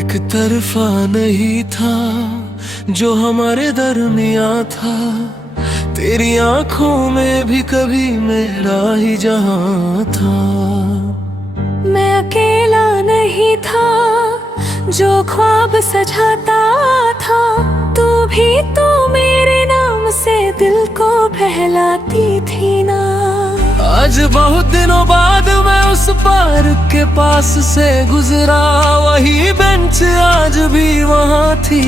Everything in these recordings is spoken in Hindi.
एक तरफा नहीं था जो हमारे दरमिया था, तेरी आंखों में भी कभी मेरा ही जहां था। मैं अकेला नहीं था जो ख्वाब सजाता था, तू भी तो मेरे नाम से दिल को बहलाती थी ना। आज बहुत दिनों बाद मैं उस पार्क के पास से गुजरा, वही बेंच आज भी वहाँ थी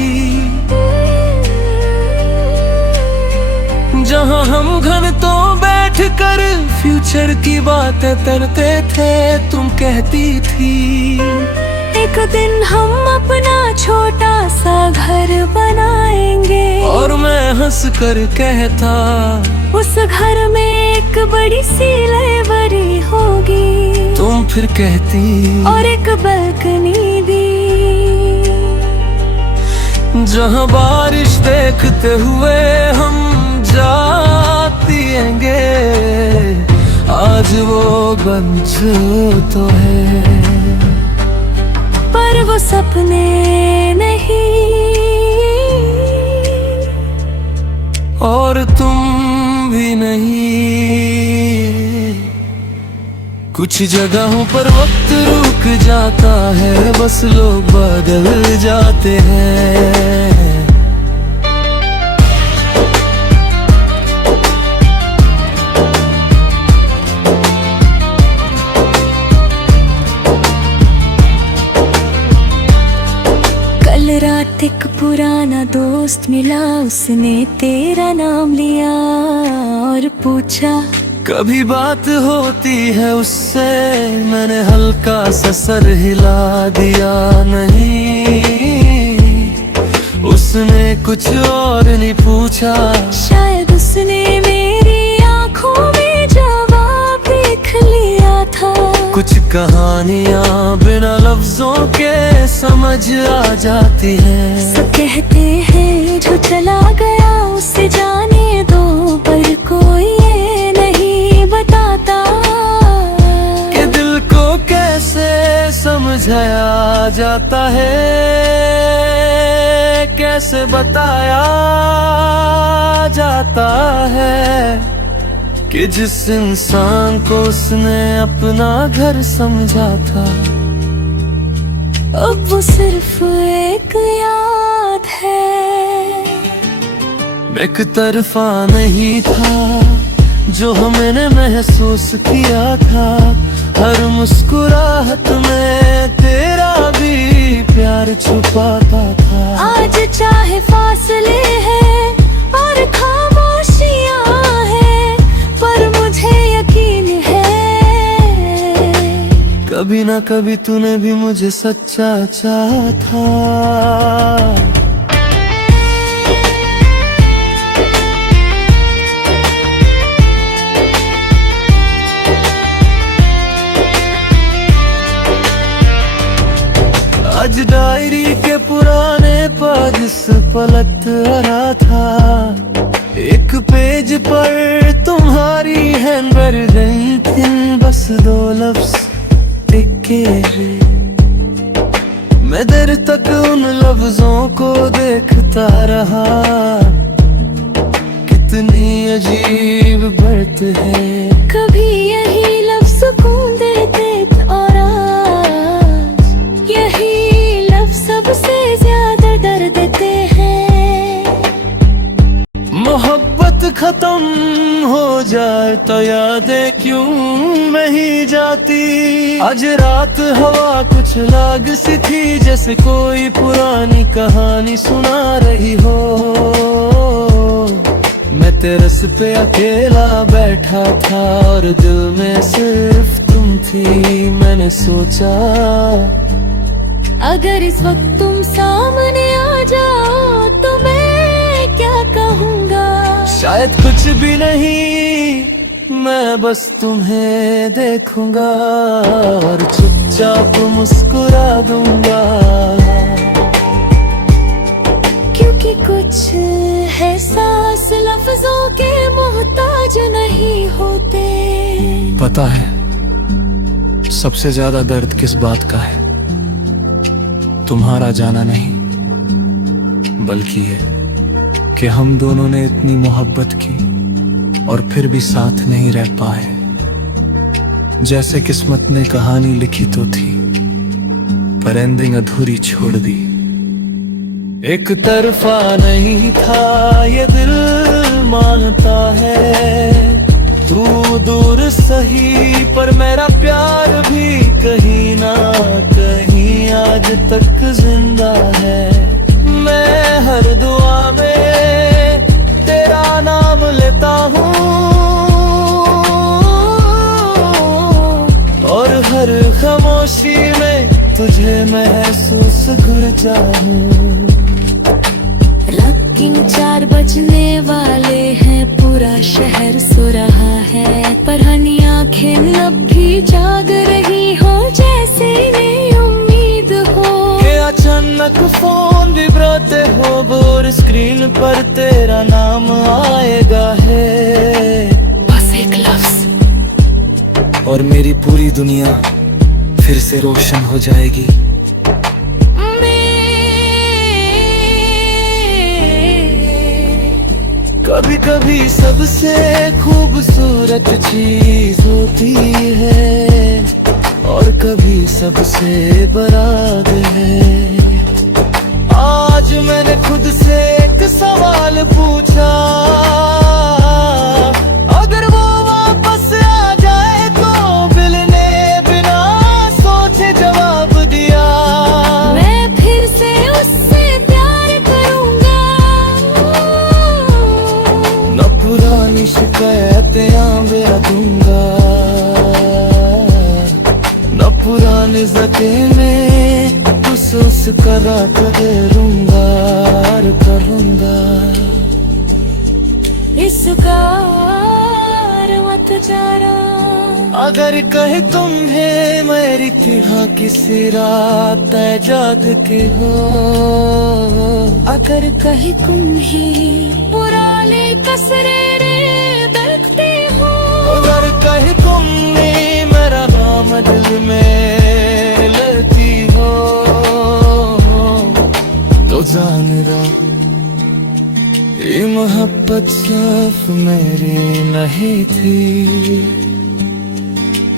जहाँ हम घंटों बैठ कर फ्यूचर की बातें करते थे। तुम कहती थी एक दिन हम अपना छोटा सा घर बनाएंगे, और मैं हंस कर कहता उस घर में एक बड़ी सी लाइब्रेरी होगी। तुम फिर कहती और एक बालकनी भी, जहाँ बारिश देखते हुए हम जाएंगे। आज वो बेंच तो है पर वो सपने नहीं, और तुम भी नहीं। कुछ जगहों पर वक्त रुक जाता है, बस लोग बदल जाते हैं। कल रात एक पुराना दोस्त मिला, उसने तेरा नाम लिया और पूछा कभी बात होती है उससे, मैंने हल्का सा सर हिला दिया। नहीं, उसने कुछ और नहीं पूछा, शायद उसने मेरी आंखों में जवाब देख लिया था। कुछ कहानियां बिना लफ्जों के समझ आ जाती हैं। सब कहते हैं जो चला गया उसे जाने दो, पर कोई ये नहीं बताता कि दिल को कैसे समझाया जाता है, कैसे बताया जाता है कि जिस इंसान को उसने अपना घर समझा था, अब वो सिर्फ एक याद है। एक तरफा नहीं था जो हमने महसूस किया था, हर मुस्कुराहट में तेरा भी प्यार छुपाता था। आज चाहे फासले हैं और खामोशियां हैं, पर मुझे यकीन है कभी ना कभी तूने भी मुझे सच्चा चाहा था। आज डायरी के पुराने पेज पलट रहा था, एक पेज पर तुम्हारी हैंडराइटिंग थी, बस 2 लफ्ज लिखे। मैं देर तक उन लफ्जों को देखता रहा, कितनी अजीब बात है। कभी यही लफ्ज सुकून देते और आज यही लफ्ज सबसे ज्यादा दर्द देते हैं। मोहब्बत खत्म हो जाए तो यादें क्यों नहीं जाती। आज रात हवा कुछ लाग सी थी, जैसे कोई पुरानी कहानी सुना रही हो। मैं तेरस पे अकेला बैठा था और दिल में सिर्फ तुम थी। मैंने सोचा अगर इस वक्त तुम सामने आ जाओ तो मैं क्या कहूँगा। शायद कुछ भी नहीं, मैं बस तुम्हें देखूंगा और चुपचाप मुस्कुरा दूंगा। क्योंकि कुछ एहसास लफ्जों के मोहताज नहीं होते। पता है सबसे ज्यादा दर्द किस बात का है? तुम्हारा जाना नहीं, बल्कि ये कि हम दोनों ने इतनी मोहब्बत की और फिर भी साथ नहीं रह पाए। जैसे किस्मत ने कहानी लिखी तो थी, पर एंडिंग अधूरी छोड़ दी। एक तरफा नहीं था ये दिल मानता है, तू दूर सही पर मेरा प्यार भी कहीं ना कहीं आज तक जिंदा है। मैं हर दुआ में तेरा नाम लेता हूँ और हर खामोशी में तुझे महसूस कर जाऊं। लकिंग 4 बजने वाले हैं, पूरा शहर सो रहा है, पर हनी आंखें अब भी जाग रही हो, जैसे नहीं उम्मीद हो कि अचानक फोन विब्राते हो और स्क्रीन पर तेरा नाम आएगा है। बस एक लफ्ज और मेरी पूरी दुनिया फिर से रोशन हो जाएगी। कभी कभी सबसे खूबसूरत चीज होती है और कभी सबसे बराद है। आज मैंने खुद से एक सवाल पूछा, अगर वो वापस आ जाए तो दिल ने बिना सोचे जवाब दिया, मैं फिर से उससे प्यार करूंगा। न पुरानी शिकायतें आंबेरा दूंगा, न पुराने जखे में तुस करा करूंगा करूंगा। इसका मत जरा, अगर कहे तुम्हें मेरी तरह किसी रात जाद के हो, अगर कहे तुम्हें पुराने कसरे देखते हो, अगर कहे तुमने मेरा नाम दिल में लेती हो, तो जान रहा ये मोहब्बत सिर्फ मेरी नहीं थी,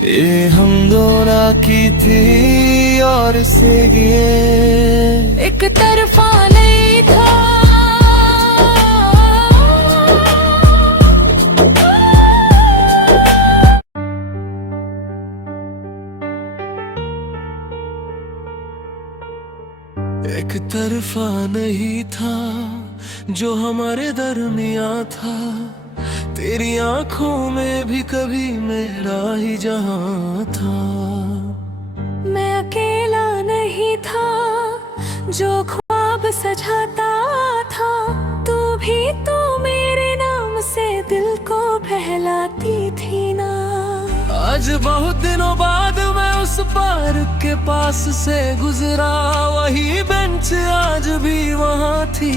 ये हम दोनों की थी और से ये एक तरफा नहीं था। एक तरफा नहीं था जो हमारे दरमियां था, तेरी आंखों में भी कभी मेरा ही जहां था। मैं अकेला नहीं था जो ख्वाब सजाता था, तू भी तो मेरे नाम से दिल को बहलाती थी ना। आज बहुत दिनों बाद मैं उस पार्क के पास से गुजरा, वही बेंच आज भी वहां थी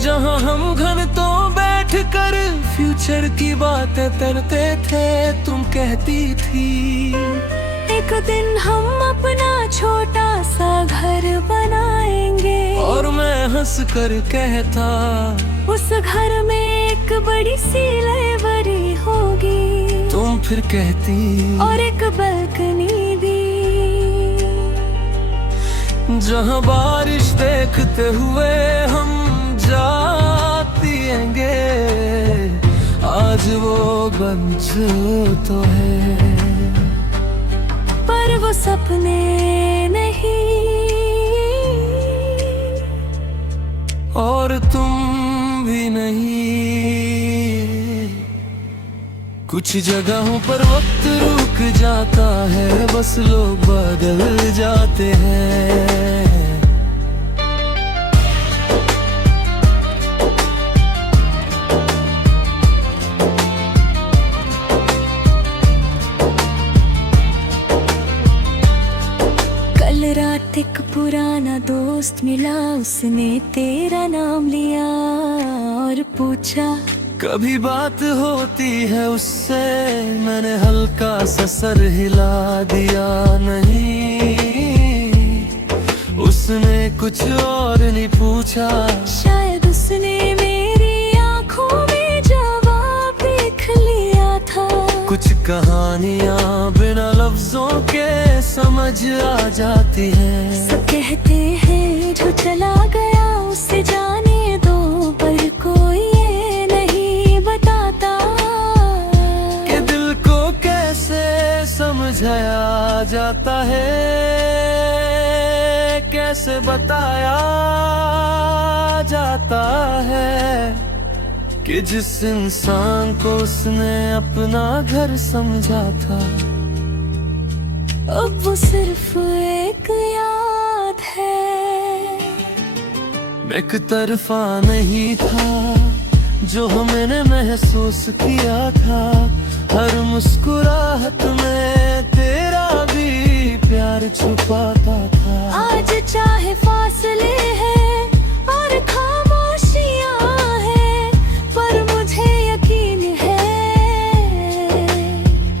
जहां हम घंटों बैठ कर फ्यूचर की बातें करते थे। तुम कहती थी एक दिन हम अपना छोटा सा घर बनाएंगे, और मैं हंस कर कहता उस घर में एक बड़ी सी लाइब्रेरी होगी। तुम फिर कहती और एक बालकनी भी, जहां बारिश देखते हुए हम जाती हैंगे। आज वो बंच तो है, पर वो सपने नहीं, और तुम भी नहीं। कुछ जगहों पर वक्त रुक जाता है, बस लोग बदल जाते हैं। कल रात एक पुराना दोस्त मिला, उसने तेरा नाम लिया और पूछा कभी बात होती है उससे, मैंने हल्का सा सर हिला दिया, नहीं उसने कुछ और नहीं पूछा। शायद उसने मेरी आंखों में जवाब देख लिया था। कुछ कहानियां बिना लफ्जों के समझ आ जाती हैं। सब कहते हैं जो चला गया उसे जाने दो, पर कोई ये नहीं बताता कि दिल को कैसे समझाया जाता है, कैसे बताया जाता है कि जिस इंसान को उसने अपना घर समझा था, अब वो सिर्फ एक याद है। एक तरफा नहीं था जो मैंने महसूस किया था, हर मुस्कुराहट में तेरा भी प्यार छुपाता था। आज चाहे फासले हैं और खामोशियां हैं, पर मुझे यकीन है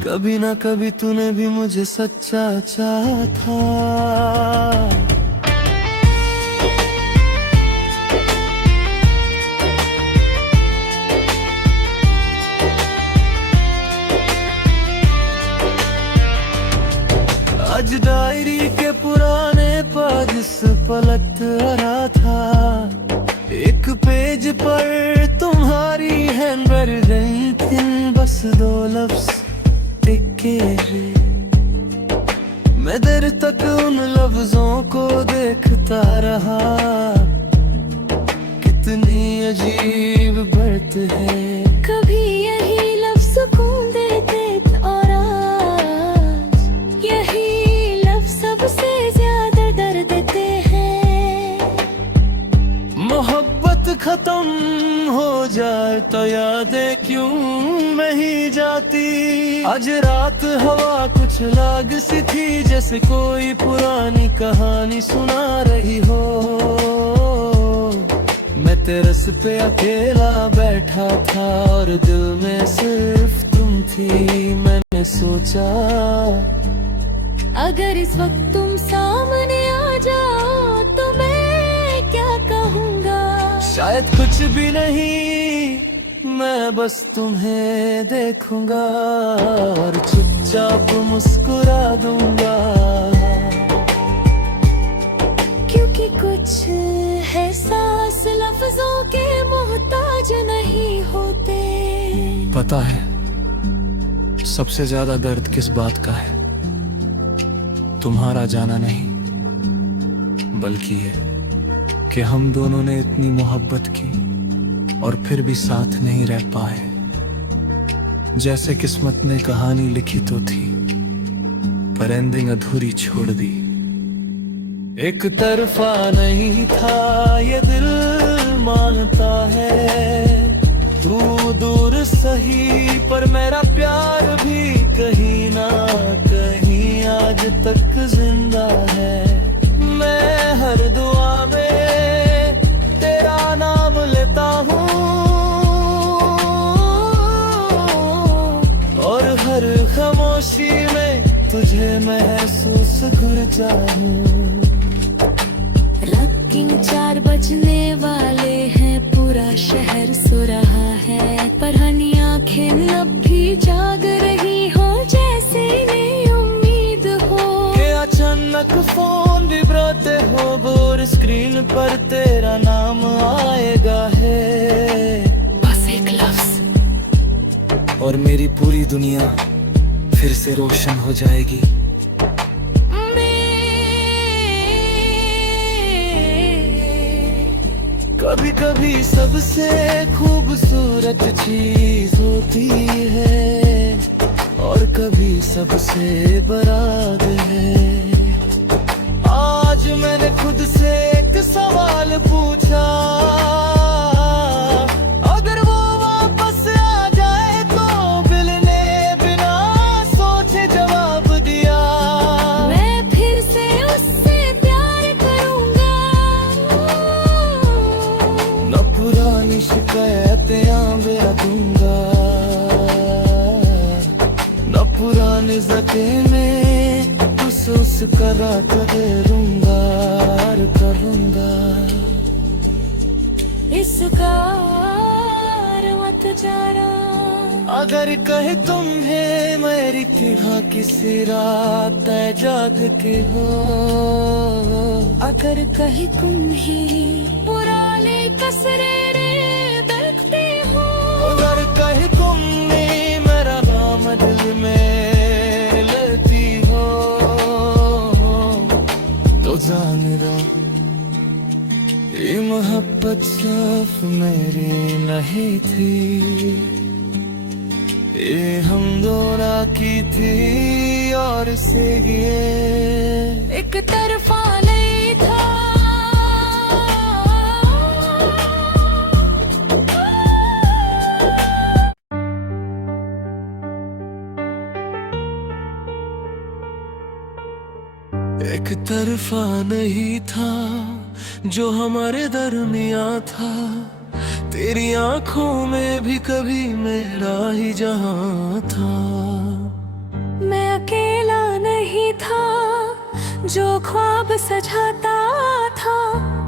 कभी ना कभी तूने भी मुझे सच्चा चाहा था। आज डायरी के पुराने पेज पलट रहा था, एक पेज पर तुम्हारी हैंडराइटिंग थी, बस 2 लफ्ज लिखे हैं। मैं देर तक उन लफ्जों को देखता रहा, कितनी अजीब बात है। कभी यही लफ्ज सुकून देते और आज यही लफ्ज सबसे ज्यादा दर्द देते हैं। मोहब्बत खत्म हो जाए तो यादें क्यों नहीं जाती। आज रात हवा कुछ लाग सी थी, जैसे कोई पुरानी कहानी सुना रही हो। मैं तेरस पे अकेला बैठा था और दिल में सिर्फ तुम थी। मैंने सोचा अगर इस वक्त तुम सामने आ जाओ तो मैं क्या कहूँगा। शायद कुछ भी नहीं, मैं बस तुम्हें देखूंगा और चुपचाप मुस्कुरा दूंगा, क्योंकि कुछ एहसास लफ्जों के मोहताज नहीं होते। पता है सबसे ज्यादा दर्द किस बात का है? तुम्हारा जाना नहीं, बल्कि ये कि हम दोनों ने इतनी मोहब्बत की और फिर भी साथ नहीं रह पाए। जैसे किस्मत ने कहानी लिखी तो थी, पर एंडिंग अधूरी छोड़ दी। एक तरफा नहीं था ये दिल मानता है, तू दूर सही पर मेरा प्यार भी कहीं ना कहीं आज तक जिंदा है। मैं हर दुआ में तेरा नाम लेता हूँ और हर खामोशी में तुझे महसूस कर जाऊं। रॉकिंग 4 बजने वाले हैं, पूरा शहर सो रहा है, पर हनी आंखें अब भी जाग रही हो, जैसे इन्हें उम्मीद हो कि अचानक फोन विब्राते हो और स्क्रीन पर तेरा नाम आएगा है। बस एक लफ्ज और मेरी पूरी दुनिया फिर से रोशन हो जाएगी। कभी कभी सबसे खूबसूरत चीज होती है और कभी सबसे बराद है। आज मैंने खुद से एक सवाल पूछा, अगर वो वापस आ जाए तो दिल ने बिना सोचे जवाब दिया। मैं फिर से उससे प्यार करूंगा, न पुरानी शिकायतें बेअदू रास्ते में उस करा करूँगा करूँगा। इस कार मत जाना, अगर कहे तुम्हें मेरी तरह किसी रात जाग के हो, अगर कहीं तुम्हें पुराने तस्वीरें देखते हो, अगर कहे तुमने मेरा नाम दिल में लेती हो, तो जान लो ये मोहब्बत सिर्फ मेरी नहीं थी, ये हम दोनों की थी और इसे ये एक तरफा नहीं था। एक तरफा नहीं था जो हमारे दरमियां था, तेरी आंखों में भी कभी मेरा ही जहां था। मैं अकेला नहीं था जो ख्वाब सजाता था,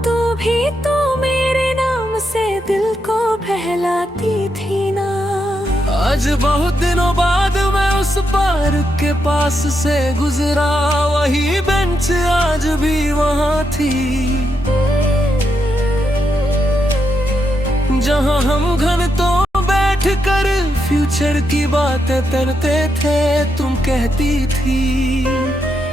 तू भी तो मेरे नाम से दिल को बहलाती थी ना। आज बहुत दिनों बाद मैं उस पार्क के पास से गुजरा, वही बेंच आज भी वहां थी जहां हम घन तो बैठ कर फ्यूचर की बातें करते थे। तुम कहती थी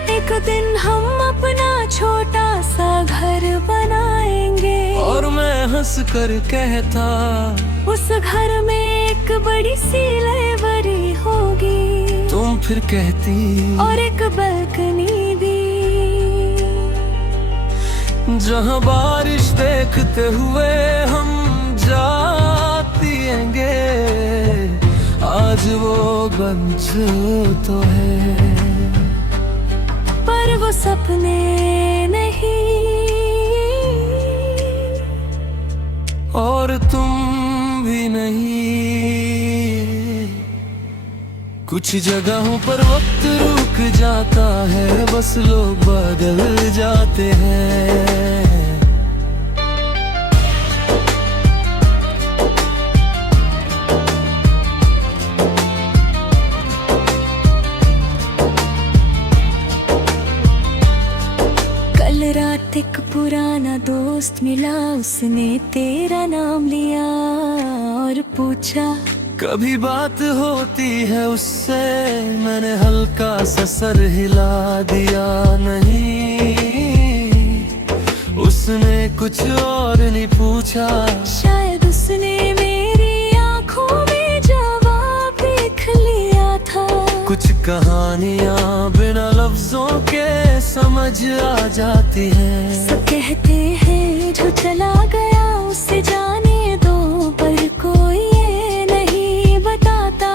एक दिन हम अपना छोटा सा घर बनाएंगे, और मैं हंस कर कहता उस घर में एक बड़ी सी लाइब्रेरी होगी। तुम फिर कहती और एक बालकनी भी, जहां बारिश देखते हुए हम जाएंगे। आज वो बेंच तो है पर वो सपने नहीं, और तुम भी नहीं। कुछ जगहों पर वक्त रुक जाता है, बस लोग बदल जाते हैं। रात एक पुराना दोस्त मिला, उसने तेरा नाम लिया और पूछा कभी बात होती है उससे, मैंने हल्का सा सर हिला दिया। नहीं, उसने कुछ और नहीं पूछा, शायद उसने मेरी आंखों में जवाब देख लिया था। कुछ कहानियां बिना लफ्जों के समझ आ जाती हैं। सब कहते हैं जो चला गया उसे जाने दो, पर कोई ये नहीं बताता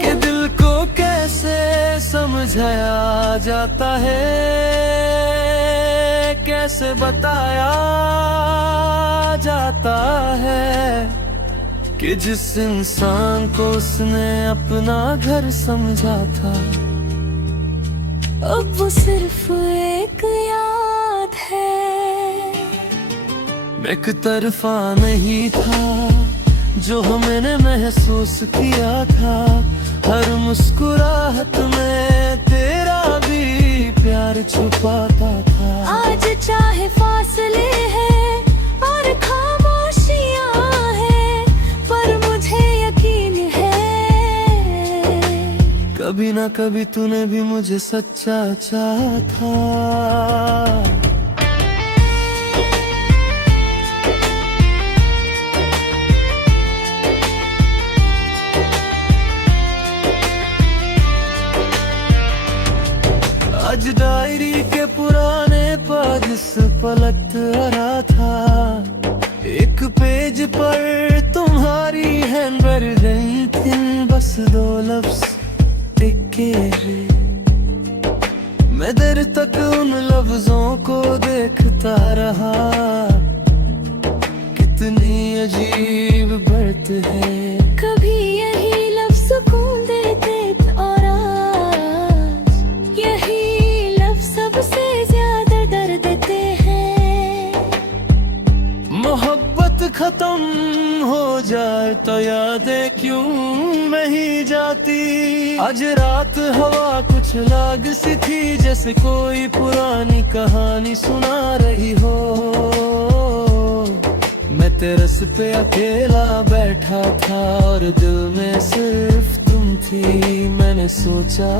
कि दिल को कैसे समझाया जाता है, कैसे बताया जाता है कि जिस इंसान को उसने अपना घर समझा था, अब वो सिर्फ एक याद है। एक तरफा नहीं था जो मैंने महसूस किया था, हर मुस्कुराहट में तेरा भी प्यार छुपाता था। आज चाहे फासले हैं और खामोशियां हैं, पर मुझे यकीन है कभी ना कभी तूने भी मुझे सच्चा चाहा था। आज डायरी के पुराने पद पलट रहा था, एक पेज पर तुम्हारी हैंडराइटिंग थी, बस 2 लफ्ज लिखे हैं। मैं देर तक उन लफ्जों को देखता रहा, कितनी अजीब बात है। कभी यही लफ्ज सुकून देते और खत्म हो जाए तो यादें क्यों नहीं जाती। आज रात हवा कुछ लाग सी थी, जैसे कोई पुरानी कहानी सुना रही हो। मैं तेरस पे अकेला बैठा था और दिल में सिर्फ तुम थी। मैंने सोचा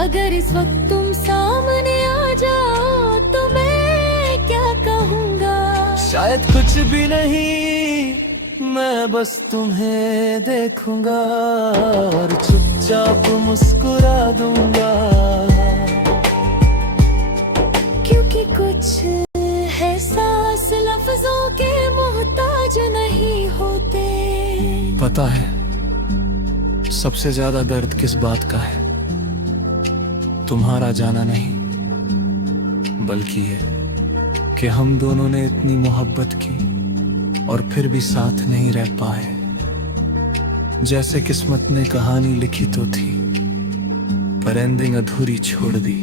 अगर इस वक्त तुम सामने आ जाओ तो मैं क्या कहूँगा। शायद कुछ भी नहीं, मैं बस तुम्हें देखूंगा और चुपचाप मुस्कुरा दूंगा। क्योंकि कुछ एहसास लफ्जों के मोहताज नहीं होते। पता है सबसे ज्यादा दर्द किस बात का है? तुम्हारा जाना नहीं, बल्कि ये कि हम दोनों ने इतनी मोहब्बत की और फिर भी साथ नहीं रह पाए। जैसे किस्मत ने कहानी लिखी तो थी, पर एंडिंग अधूरी छोड़ दी।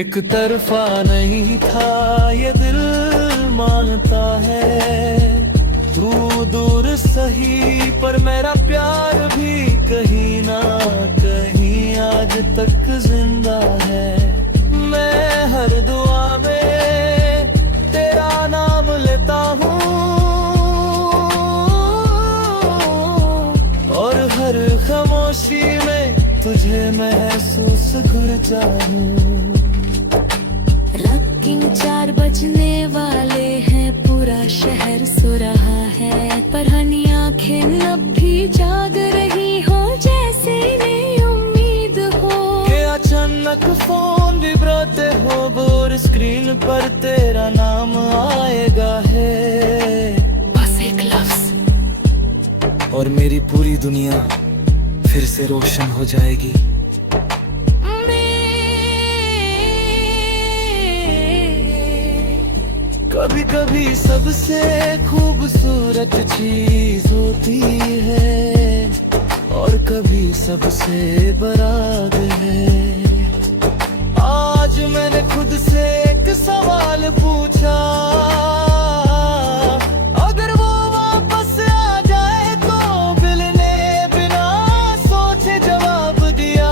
एक तरफा नहीं था ये दिल मानता है, तू दूर सही पर मेरा प्यार भी कहीं ना कहीं आज तक जिंदा है। मैं हर दुआ में तेरा नाम लेता हूँ और हर खामोशी में तुझे महसूस कर जाऊं। रॉकिंग 4 बजने वाले हैं, पूरा शहर सो रहा है, पर हनी आंखें अब भी जाग रही हो, जैसे इन्हें उम्मीद हो कि अचानक फोन विब्राते हो और स्क्रीन पर तेरा नाम आएगा है। बस एक लफ्ज और मेरी पूरी दुनिया फिर से रोशन हो जाएगी। कभी कभी सबसे खूबसूरत चीज होती है और कभी सबसे बराद है। आज मैंने खुद से एक सवाल पूछा, अगर वो वापस आ जाए तो दिल ने बिना सोचे जवाब दिया।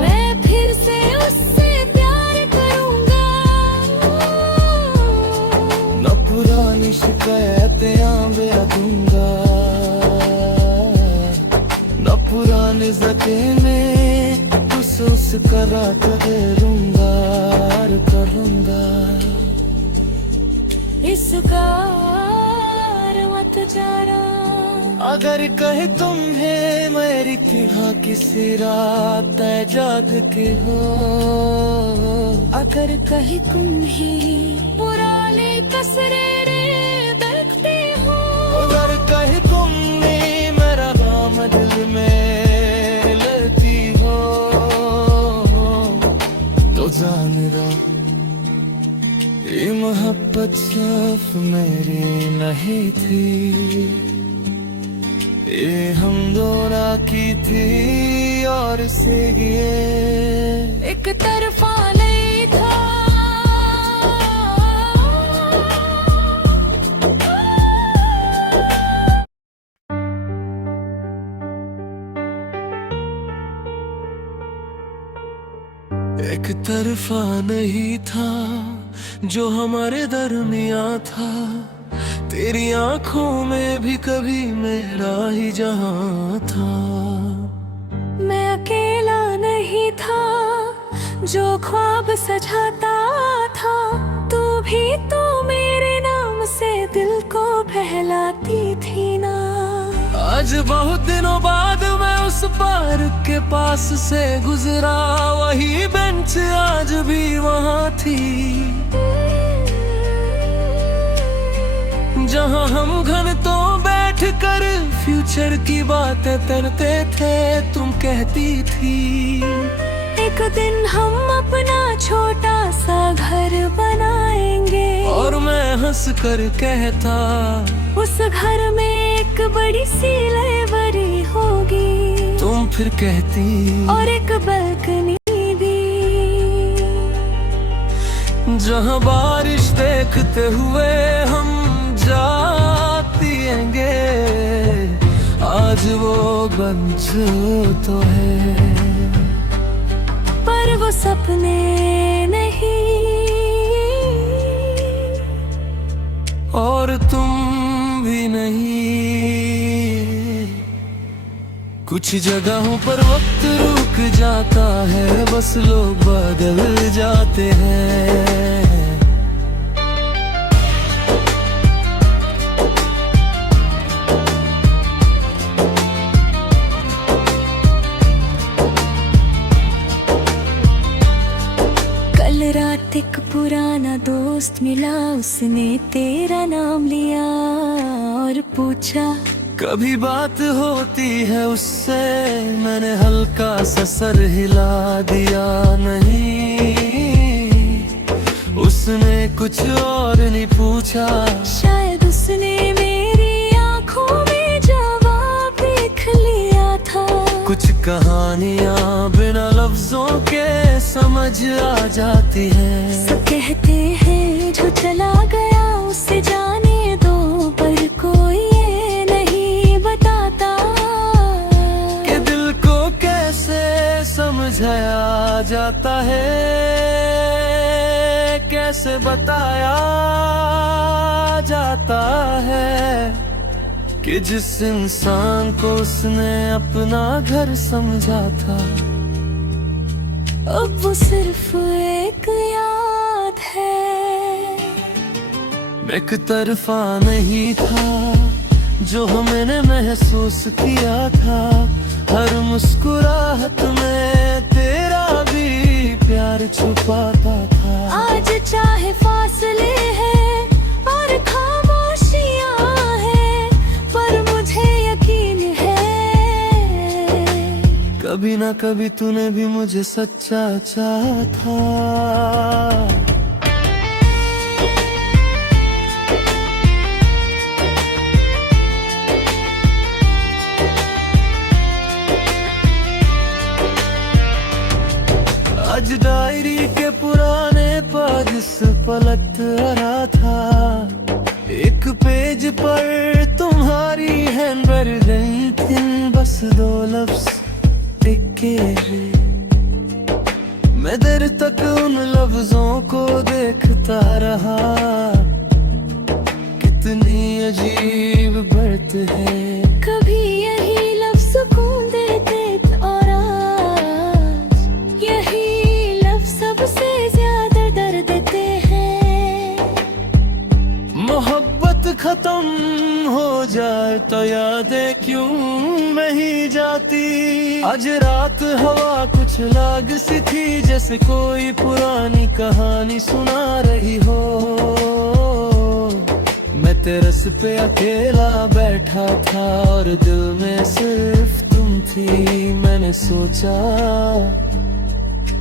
मैं फिर से उससे प्यार करूंगा। न पुरानी शिकायतें आंबेया दूंगा, न पुराने जते में महसूस करा करूंगा करूंगा। इसका मत जाना। अगर कहे तुम्हें मेरी तरह किसी रात याद के हो, अगर कहीं तुम ही पुराने तस्वीरें देखते हो, अगर कहे तुमने मेरा नाम दिल में लेती हो, तो जान लो ये मोहब्बत सिर्फ मेरी नहीं थी, ये हम दोनों की थी और इसे ये एक तरफा नहीं था। एक तरफा नहीं था जो हमारे दरमियां था, तेरी आंखों में भी कभी मेरा ही जहां था। मैं अकेला नहीं था जो ख्वाब सजाता था, तू भी तो मेरे नाम से दिल को बहलाती थी ना। आज बहुत दिनों बाद मैं उस पार्क के पास से गुजरा, वही बेंच आज भी वहाँ थी जहाँ हम घंटों बैठ कर फ्यूचर की बातें करते थे। तुम कहती थी एक दिन हम अपना छोटा सा घर बनाएंगे, और मैं हंस कर कहता उस घर में एक बड़ी सी लाइब्रेरी होगी। तुम फिर कहती और एक बालकनी दी, जहाँ बारिश देखते हुए हम जाएंगे, आज वो गंज तो है पर वो सपने नहीं, और तुम भी नहीं। कुछ जगहों पर वक्त रुक जाता है, बस लोग बदल जाते हैं। कल रात एक पुराना दोस्त मिला, उसने तेरा नाम लिया और पूछा कभी बात होती है उससे, मैंने हल्का सा सर हिला दिया। नहीं, उसने कुछ और नहीं पूछा, शायद उसने मेरी आंखों में जवाब देख लिया था। कुछ कहानियां बिना लफ्जों के समझ आ जाती हैं। सब कहते हैं जो चला गया उसे जाने दो, पर कोई ये नहीं बताता कि दिल को कैसे समझाया जाता है, कैसे बताया जाता है कि जिस इंसान को उसने अपना घर समझा था, अब वो सिर्फ एक याद है। एक तरफा नहीं था जो हमने महसूस किया था, हर मुस्कुराहट में तेरा भी प्यार छुपाता था। आज चाहे फासले हैं और खामोशियां हैं, पर मुझे यकीन है कभी ना कभी तूने भी मुझे सच्चा चाहा था। आज डायरी के पुराने पेज पलट रहा था, एक पेज पर तुम्हारी हैंडराइटिंग थी, बस 2 लफ्ज टिके हैं। मैं देर तक उन लफ्जों को देखता रहा, कितनी अजीब बात है। कभी यही लफ्ज सुकून देते और आज यही लफ्ज सबसे ज्यादा दर्द देते हैं। मोहब्बत खत्म हो जाए तो यादें क्यों नहीं जाती। आज रात हवा कुछ लाग सी थी, जैसे कोई पुरानी कहानी सुना रही हो। मैं तेरस पे अकेला बैठा था और दिल में सिर्फ तुम थी। मैंने सोचा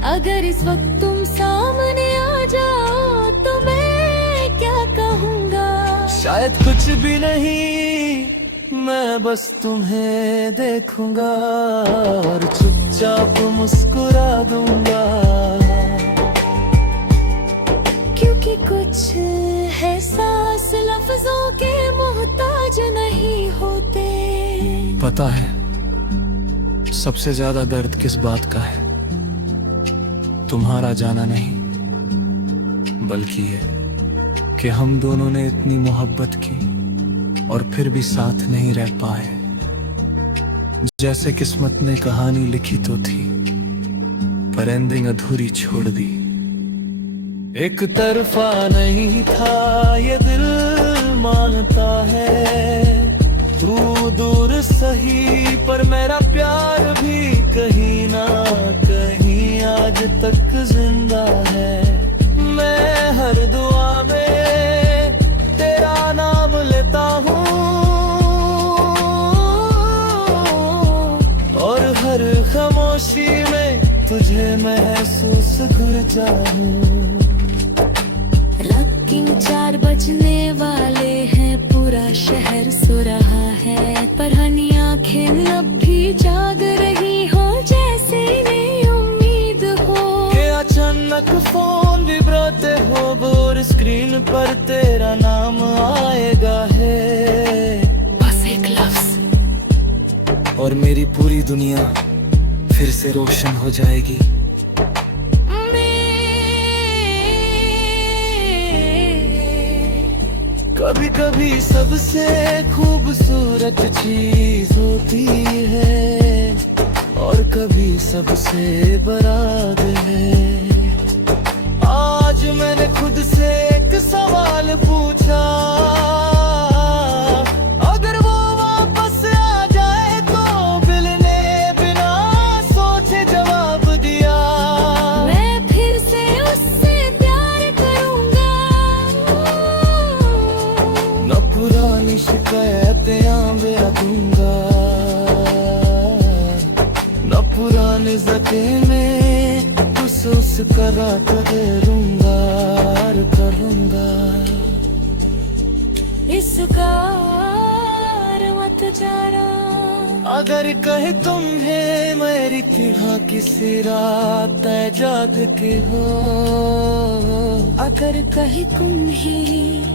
अगर इस वक्त तुम सामने आ जाओ तो मैं क्या कहूँगा। शायद कुछ भी नहीं, मैं बस तुम्हें देखूंगा और चुपचाप मुस्कुरा दूंगा, क्योंकि कुछ एहसास लफ्जों के मोहताज नहीं होते। पता है सबसे ज्यादा दर्द किस बात का है? तुम्हारा जाना नहीं, बल्कि ये कि हम दोनों ने इतनी मोहब्बत की और फिर भी साथ नहीं रह पाए। जैसे किस्मत ने कहानी लिखी तो थी, पर एंडिंग अधूरी छोड़ दी। एक तरफा नहीं था ये दिल मानता है, तू दूर सही पर मेरा प्यार भी कहीं ना कहीं आज तक जिंदा है। मैं हर दुआ में तेरा नाम लेता हूँ और हर खामोशी में तुझे महसूस कर जाऊँ। रॉकिंग 4 बजने वाले हैं, पूरा शहर सो रहा है, पर हनी आंखें अब भी जाग रही हो, जैसे इन्हें उम्मीद हो कि अचानक फोन विब्राते हो और मेरी पूरी दुनिया फिर से रोशन हो जाएगी। कभी कभी सबसे खूबसूरत चीज होती है और कभी सबसे बराद है। आज मैंने खुद से एक सवाल पूछा, अगर वो वापस आ जाए तो दिल ने बिना सोचे जवाब दिया। मैं फिर से उससे प्यार करूंगा, न पुरानी शिकायतें आंबेरा दूंगा, न पुराने जख्म में महसूस करा करूंगा करूंगा। इसका मत जाना, अगर कहे तुम्हें मेरी तरह किसी रात जाग के हो, अगर कहीं तुम ही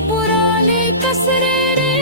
पुराने कसरे रे